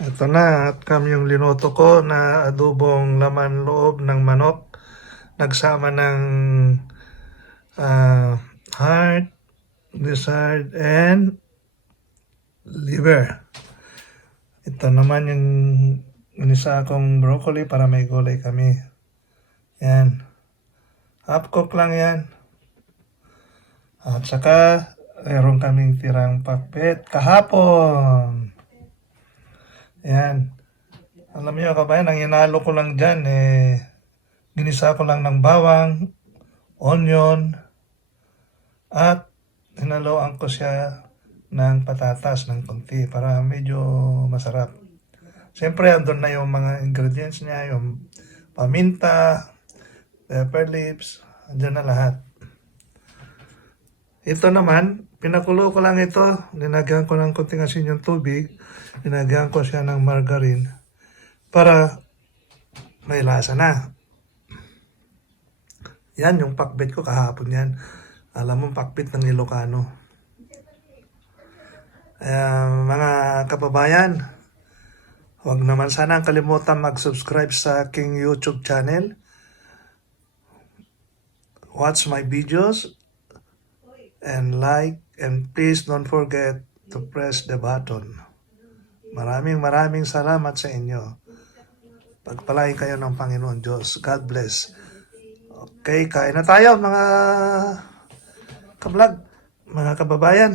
Ito na, at kami yung linuto ko na adobong laman loob ng manok. Nagsama ng ah, heart, gizzard, and liver. Ito naman yung inisa kong broccoli para may gulay kami. Yan. Half cook lang yan. At saka, meron kaming tirang pakbet kahapon. Yan. Alam niyo kabayan, ang inalo ko lang dyan, ginisa ko lang ng bawang, onion, at hinaloan ko siya ng patatas ng konti para medyo masarap. Siyempre, andun na yung mga ingredients niya, yung paminta, pepper lips, andyan na lahat. Ito naman, pinakulo ko lang ito, linagyan ko ng konting asin yung tubig, linagyan ko siya ng margarine para may lasa na. Yan yung pakbet ko kahapon yan. Alam mo, pakbet ng Ilocano. Mga kababayan, huwag naman sana kalimutan mag-subscribe sa aking YouTube channel. Watch my videos and like, and please don't forget to press the button. Maraming salamat sa inyo. Pagpalain kayo ng Panginoon Diyos. God bless. Okay, kain na tayo mga kablog, mga kababayan.